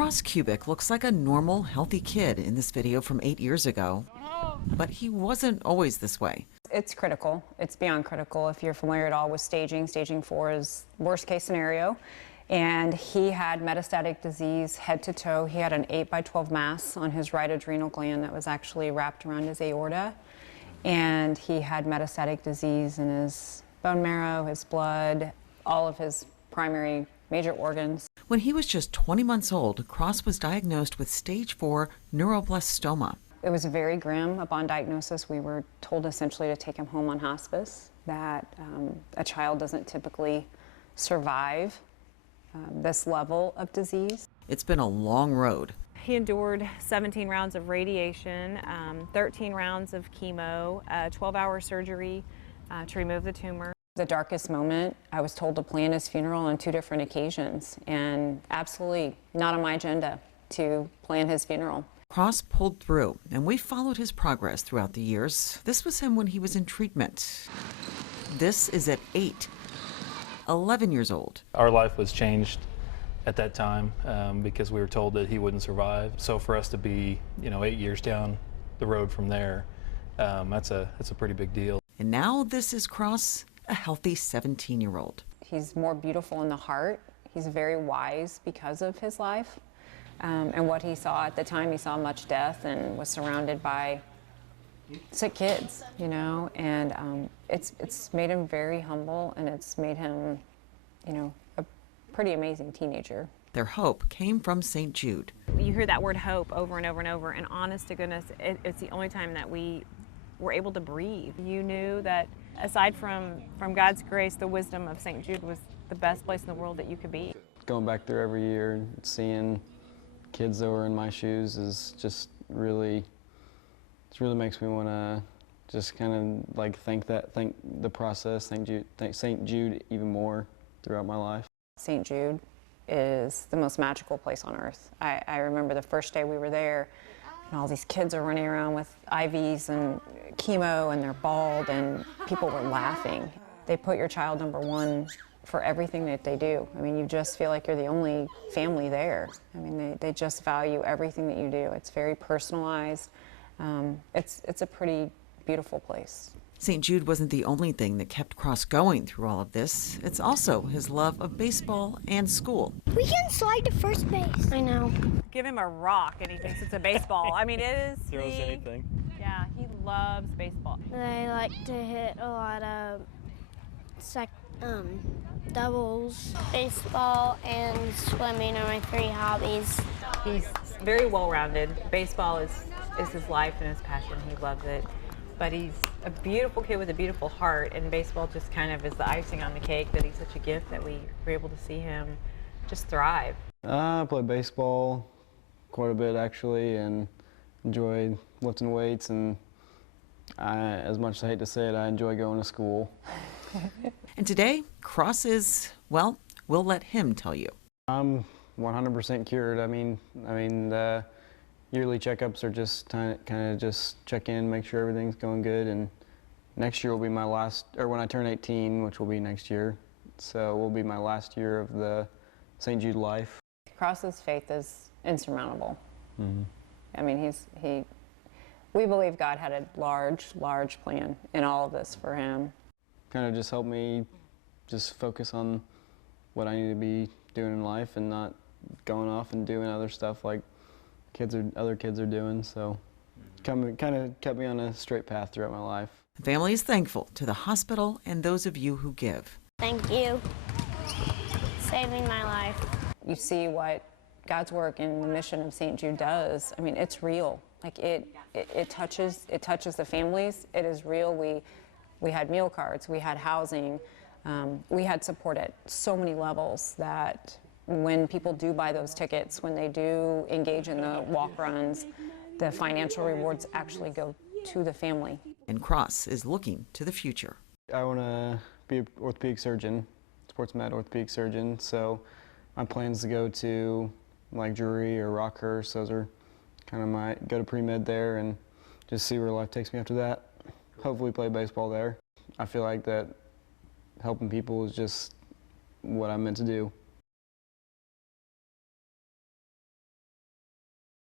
Cross Kubik looks like a normal, healthy kid in this video from 8 years ago, but he wasn't always this way. It's critical. It's beyond critical. If you're familiar at all with staging, staging 4 is worst case scenario. And he had metastatic disease head to toe. He had an 8x12 mass on his right adrenal gland that was actually wrapped around his aorta. And he had metastatic disease in his bone marrow, his blood, all of his primary major organs. When he was just 20 months old, Cross was diagnosed with stage 4 neuroblastoma. It was very grim. Upon diagnosis, we were told essentially to take him home on hospice, that a child doesn't typically survive this level of disease. It's been a long road. He endured 17 rounds of radiation, 13 rounds of chemo, 12-hour surgery to remove the tumor. The darkest moment, I was told to plan his funeral on 2 different occasions, and absolutely not on my agenda to plan his funeral. Cross pulled through, and we followed his progress throughout the years. This was him when he was in treatment. This is at 8, 11 years old. Our life was changed at that time because we were told that he wouldn't survive. So for us to be, 8 years down the road from there, that's a pretty big deal. And now this is Cross, a healthy 17-year-old. He's more beautiful in the heart. He's very wise because of his life. And what he saw at the time, he saw much death and was surrounded by sick kids, and it's made him very humble, and it's made him, a pretty amazing teenager. Their hope came from St. Jude. You hear that word hope over and over and over, and honest to goodness, it's the only time that we were able to breathe. You knew that aside from God's grace, the wisdom of St. Jude was the best place in the world that you could be. Going back there every year and seeing kids that were in my shoes is just really makes me want to just kind of like thank the process, thank St. Jude even more throughout my life. St. Jude is the most magical place on earth. I remember the first day we were there, and all these kids are running around with IVs and chemo, and they're bald, and people were laughing. They put your child number one for everything that they do. I mean, you just feel like you're the only family there. I mean, they just value everything that you do. It's very personalized. It's a pretty beautiful place. St. Jude wasn't the only thing that kept Cross going through all of this. It's also his love of baseball and school. We can slide to first base. I know. Give him a rock and he thinks it's a baseball. I mean, it is. Throws anything. Yeah, he loves baseball. I like to hit a lot of doubles. Baseball and swimming are my 3 hobbies. He's very well-rounded. Baseball is his life and his passion. He loves it. But he's a beautiful kid with a beautiful heart, and baseball just kind of is the icing on the cake that he's such a gift that we were able to see him just thrive. I play baseball quite a bit actually, and enjoy lifting weights, and as much as I hate to say it, I enjoy going to school. And today, Cross is, well, we'll let him tell you. I'm 100% cured. I mean, the yearly checkups are just kind of just check in, make sure everything's going good, and next year will be my last, or when I turn 18, which will be next year, so will be my last year of the St. Jude life. Cross's faith is insurmountable. Mm-hmm. I mean, we believe God had a large plan in all of this for him. Kind of just helped me just focus on what I need to be doing in life and not going off and doing other stuff like other kids are doing. So kind of kept me on a straight path throughout my life. The family is thankful to the hospital and those of you who give. Thank you. Saving my life. You see what God's work and the mission of St. Jude does. I mean, it's real. Like it touches the families. It is real. We had meal cards, we had housing, we had support at so many levels that when people do buy those tickets, when they do engage in the walk runs, the financial rewards actually go to the family. And Cross is looking to the future. I want to be an orthopedic surgeon, sports med orthopedic surgeon, so my plans to go to like Drury or Rockhurst. Those are kind of my, go to pre-med there and just see where life takes me after that. Hopefully play baseball there. I feel like that helping people is just what I'm meant to do.